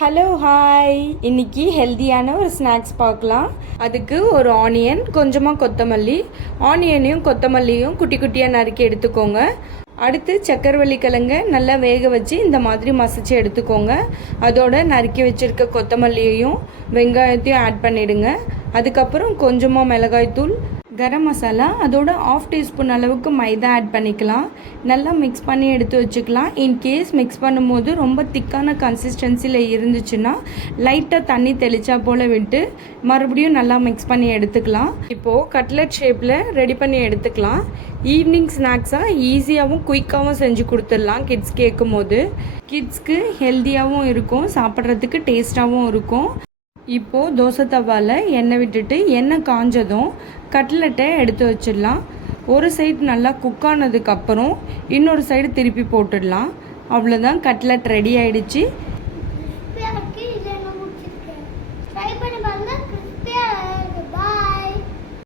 Hello hi, இன்றைக்கி ஹெல்த்தியான ஒரு ஸ்நாக்ஸ் பார்க்கலாம். அதுக்கு ஒரு ஆனியன், கொஞ்சமாக கொத்தமல்லி, ஆனியனையும் கொத்தமல்லியும் குட்டி குட்டியாக நறுக்கி எடுத்துக்கோங்க. அடுத்து சக்கரவள்ளி கிழங்க நல்லா வேக வச்சு இந்த மாதிரி மசிச்சு எடுத்துக்கோங்க. அதோட நறுக்கி வச்சுருக்க கொத்தமல்லியையும் வெங்காயத்தையும் ஆட் பண்ணிவிடுங்க. அதுக்கப்புறம் கொஞ்சமாக மிளகாய்த்தூள், கரம் மசாலா, அதோட 1/2 டீஸ்பூன் அளவுக்கு மைதா ஆட் பண்ணிக்கலாம். நல்லா மிக்ஸ் பண்ணி எடுத்து வச்சுக்கலாம். இன்கேஸ் மிக்ஸ் பண்ணும்போது ரொம்ப திக்கான கன்சிஸ்டன்சியில் இருந்துச்சுன்னா லைட்டாக தண்ணி தெளித்தா போல் விட்டு மறுபடியும் நல்லா மிக்ஸ் பண்ணி எடுத்துக்கலாம். இப்போது கட்லெட் ஷேப்பில் ரெடி பண்ணி எடுத்துக்கலாம். ஈவினிங் ஸ்நாக்ஸாக ஈஸியாகவும் குயிக்காகவும் செஞ்சு கொடுத்துடலாம். கிட்ஸ் கேட்கும் போது கிட்ஸ்க்கு ஹெல்த்தியாகவும் இருக்கும், சாப்பிட்றதுக்கு டேஸ்ட்டாகவும் இருக்கும். இப்போது தோசை தவாவில் எண்ணெய் விட்டுட்டு எண்ணெய் காஞ்சதும் கட்லெட்டை எடுத்து வச்சிடலாம். ஒரு சைடு நல்லா குக் ஆனதுக்கப்புறம் இன்னொரு சைடு திருப்பி போட்டுடலாம். அவ்வளோதான், கட்லெட் ரெடி ஆகிடுச்சு.